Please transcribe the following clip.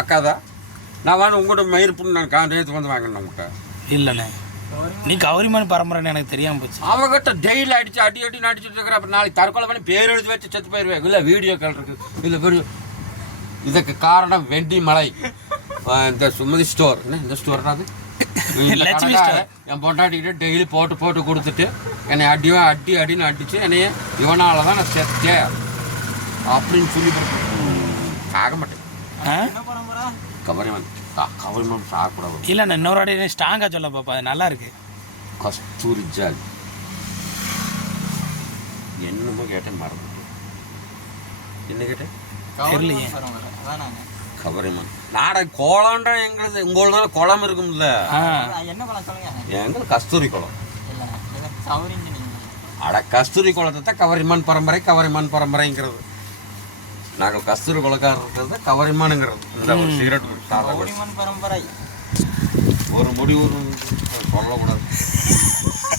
அக்கா தான். நான் வாங்க உங்கள்கிட்ட மயிர் புண்ணு நான் நேற்று வந்து வாங்கினேன் உங்கள்கிட்ட. இல்லைண்ணே, நீ கௌரிமான் பரம்பரைன்னு எனக்கு தெரியாமல் போச்சு. அவங்ககிட்ட டெய்லி அடிச்சு அடிச்சுட்டு இருக்கிற. அப்புறம் நாளைக்கு தற்கொலை பண்ணி பேர் எழுதி வச்சு செத்து போயிடுவேன். இல்லை வீடியோக்கள் இருக்குது இல்லை வீடியோ. இதுக்கு காரணம் வெண்டி மலை இந்த சுமதி ஸ்டோர். என்ன இந்த ஸ்டோர்னா அது லட்சுமி ஸ்டோர். என் பொண்டாட்டிக்கிட்ட டெய்லி போட்டு கொடுத்துட்டு என்னை அடின்னு அடிச்சு என்னைய இவனால தான் நான் செத்தேன் அப்படின்னு சொல்லி சாக மாட்டேன். கவரிமன் சாகக்கூடாது. இல்லைண்ணா, இன்னொரு வாட்டி ஸ்ட்ராங்காக சொல்ல பாப்பா, அது நல்லா இருக்கு. கஸ்தூரி ஜால் என்னமோ கேட்டேன் மறந்து. என்ன கேட்டேன் தெரியலையே. கவரிமன் நாடக கோலம்ன்ற எங்களுக்கு உங்களோட குளம் இருக்கும்ல. எங்களுக்கு கஸ்தூரி குளம். அட கஸ்தூரி குளத்தை தான் கவரிமான் பரம்பரைங்கிறது. நாங்கள் கஸ்தூரி குளக்காரர் கவரிமானுங்கிறது. இந்த ஒரு சிகரெட் பரம்பரை ஒரு முடிவு சொல்லக்கூடாது.